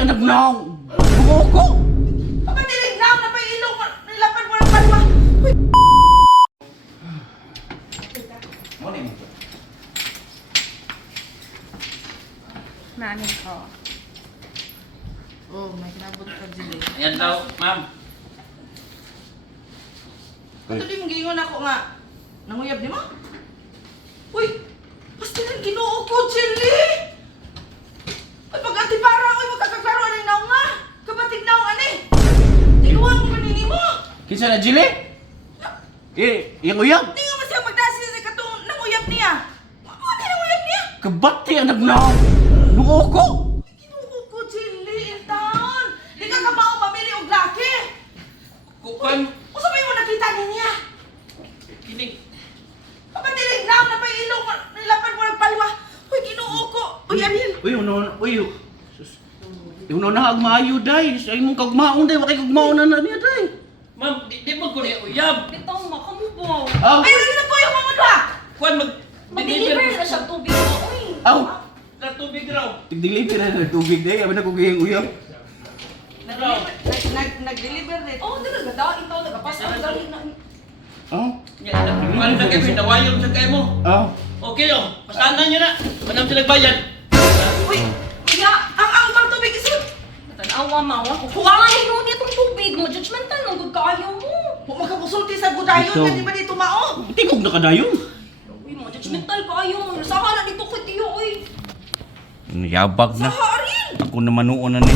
Kabati ang nagnaw. Bumuko. Kapatilig na na pa ilong nilapan mo ng palwa. Uy. Morning. Mamin ko. Oh, may kinabot ka dili. Ayan daw, ma'am. Ito di mong gingon ako nga. Nanguyab di mo? Uy! Basta nang ginoo ko, Chili! Ay, pag-ati para ako, magkakaklaro ang naong nga! Kabatig naong ani! Tinuwang mo kanini mo! Kinsa na Jili? Yung uyab. Di nga masaya magdasi sa katong nanguyab niya! Ano di nanguyab niya? Kabati ang nagnaw. Bumuko. Ay, ginoo ko, Chili! In town! Di ka kamao mamili og laki! Kukuan, Kung sabi mo nakita niya? kining. Kapatilig na na pa ilong nilapan mo ng palwa! Uy, ginoo ko! Uy, Ariel! Uy, sus. Uno na agmaayo day. Sa imong kagmaon day, wakay kagmaon na niya day. Ma'am, di mo ko niya uyab. Bitaw mo, kamubaw. Aw. Ay, ano na po yung mga dwa? Kuan, Mag-deliver na siya tubig mo, uy. Aw. na tubig raw. Tigdeliver na tubig day, abi na ko gayang uyab. Nag-deliver rin. Oh, talaga daw. Ikaw, nagapasa ang dali na. Aw. Kuan na kayo, nawayog sa kayo mo. Aw. Okay oh, pasanan nyo na. Manam sila bayad. Uy, kuya, ang bang tubig isod. Tanawa, mawa. Kuha nga hinun itong tubig mo. Judgmental mo, good kaayaw mo. Kung magkakonsulti sa gudayon, Ikaw. nga di ba dito mao? Tingog na kadayon. Uy, mga judgmental kaayaw mo. Nasaha na dito kay Tiyo, uy. Yabag na. Sa Ariel! Ako naman noon na ni.